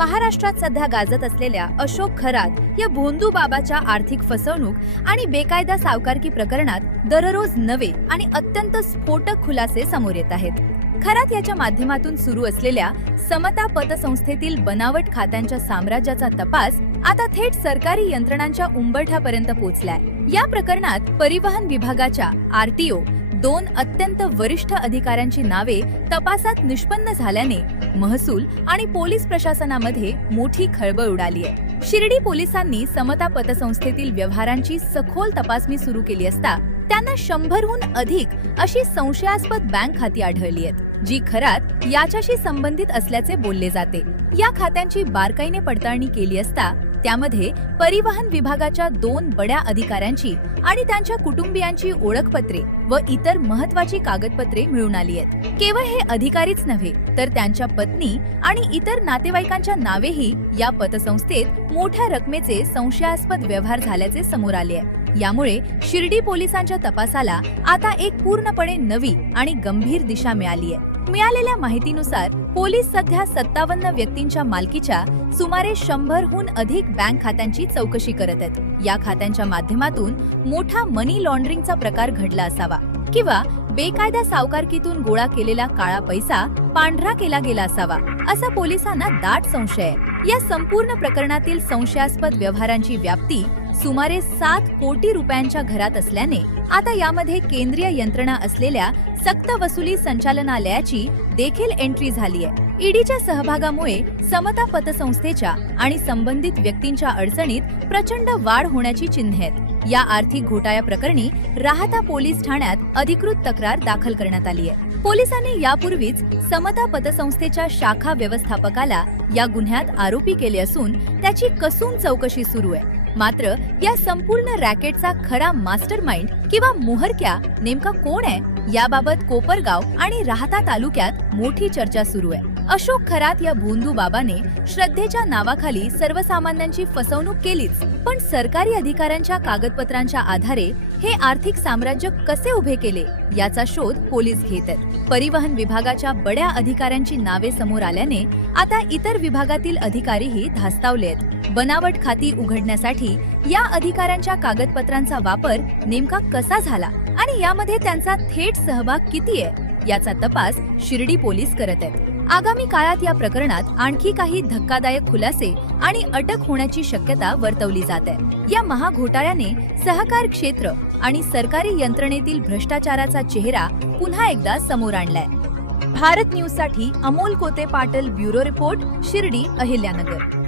महाराष्ट्रात सध्या गाजत असलेल्या अशोक खरात या भोंदू बाबाच्या आर्थिक फसवणूक आणि बेकायदा सावकारकी प्रकरणात दररोज नवे आणि अत्यंत स्फोटक खुलासे समोर येत आहेत। खरात याच्या माध्यमातून सुरू असलेल्या समता पतसंस्थेतील बनावट खात्यांच्या साम्राज्याचा तपास आता थेट सरकारी यंत्रणांच्या उंबरठ्यापर्यंत पोहोचलाय। या प्रकरणात परिवहन विभागाच्या आरटीओ दोन अत्यंत वरिष्ठ अधिकाऱ्यांची नावे तपासात निष्पन्न झाल्याने महसूल आणि पोलीस प्रशासनामध्ये मोठी खळबळ उडाली आहे। शिर्डी पोलिसांनी समता पतसंस्थेतील व्यवहारांची सखोल तपासणी सुरू केली असता त्यांना 100हून अधिक अशी संशयास्पद बँक खाती आढळली आहेत, जी खरात याच्याशी संबंधित असल्याचे बोलले जाते। या खात्यांची बारकाईने पडताळणी केली असता त्यामध्ये परिवहन विभागाच्या 2 बड्या अधिकाऱ्यांची आणि त्यांच्या कुटुंबियांची ओळखपत्रे व इतर महत्त्वाची कागदपत्रे मिळून आली आहेत। केवळ हे अधिकारीच नव्हे तर त्यांच्या पत्नी आणि इतर नातेवाईकांच्या नावेही या पतसंस्थेत मोठ्या रकमेचे संशयास्पद व्यवहार झाल्याचे समोर आले आहे। यामुळे शिर्डी पोलिसांच्या तपासाला आता एक पूर्णपणे नवी आणि गंभीर दिशा मिळाली आहे। मिळालेल्या माहितीनुसार पोलीस सध्या 57 व्यक्तींच्या मालकीच्या सुमारे 100हून अधिक बँक खात्यांची चौकशी करत आहेत। या खात्यांच्या माध्यमातून मोठा मनी लॉन्ड्रिंगचा प्रकार घडला असावा किंवा बेकायदा सावकारकीतून गोळा केलेला काळा पैसा पांढरा केला गेला असावा असा पोलिसांना दाट संशय आहे। या संपूर्ण प्रकरणातील संशयास्पद व्यवहारांची व्याप्ती सुमारे 7 कोटी रुपयांच्या घरात असल्याने आता यामध्ये केंद्रीय यंत्रणा असलेल्या सक्तवसुली संचालनालयाची देखील एंट्री झाली आहे। ईडीच्या सहभागामुळे समता पतसंस्थेच्या आणि संबंधित व्यक्तींच्या अडचणीत प्रचंड वाढ होण्याची चिन्हे आहेत। या आर्थिक घोटाळ्या प्रकरणी राहाता पोलीस ठाण्यात अधिकृत तक्रार दाखल करण्यात आली आहे। पोलिसांनी यापूर्वीच समता पतसंस्थेच्या शाखा व्यवस्थापकाला या गुन्ह्यात आरोपी केले असून त्याची कसून चौकशी सुरू आहे। मात्र या संपूर्ण रॅकेटचा खरा मास्टरमाइंड किंवा मुहरक्या नेमका कोण आहे याबाबत कोपरगाव आणि राहाता तालुक्यात मोठी चर्चा सुरू आहे। अशोक खरात या भोंदू बाबाने श्रद्धेच्या नावाखाली सर्वसामान्यांची फसवणूक केलीच, पण सरकारी अधिकाऱ्यांच्या कागदपत्रांच्या आधारे हे आर्थिक साम्राज्य कसे उभे केले याचा शोध पोलीस घेत आहेत। परिवहन विभागाच्या बड्या अधिकाऱ्यांची नावे समोर आल्याने आता इतर विभागातील अधिकारीही धास्तावले आहेत। बनावट खाती उघडण्यासाठी या अधिकाऱ्यांच्या कागदपत्रांचा वापर नेमका कसा झाला आणि यामध्ये त्यांचा थेट सहभाग किती आहे याचा तपास शिर्डी पोलीस करत आहेत। आगामी काळात या प्रकरणात आणखी काही धक्कादायक खुलासे आणि अटक होण्याची शक्यता वर्तवली जात आहे। या महाघोटाळ्याने सहकार क्षेत्र आणि सरकारी यंत्रणेतील भ्रष्टाचाराचा चेहरा पुन्हा एकदा समोर आणलाय। भारत न्यूज साठी अमोल कोते पाटील, ब्युरो रिपोर्ट, शिर्डी, अहिल्यानगर।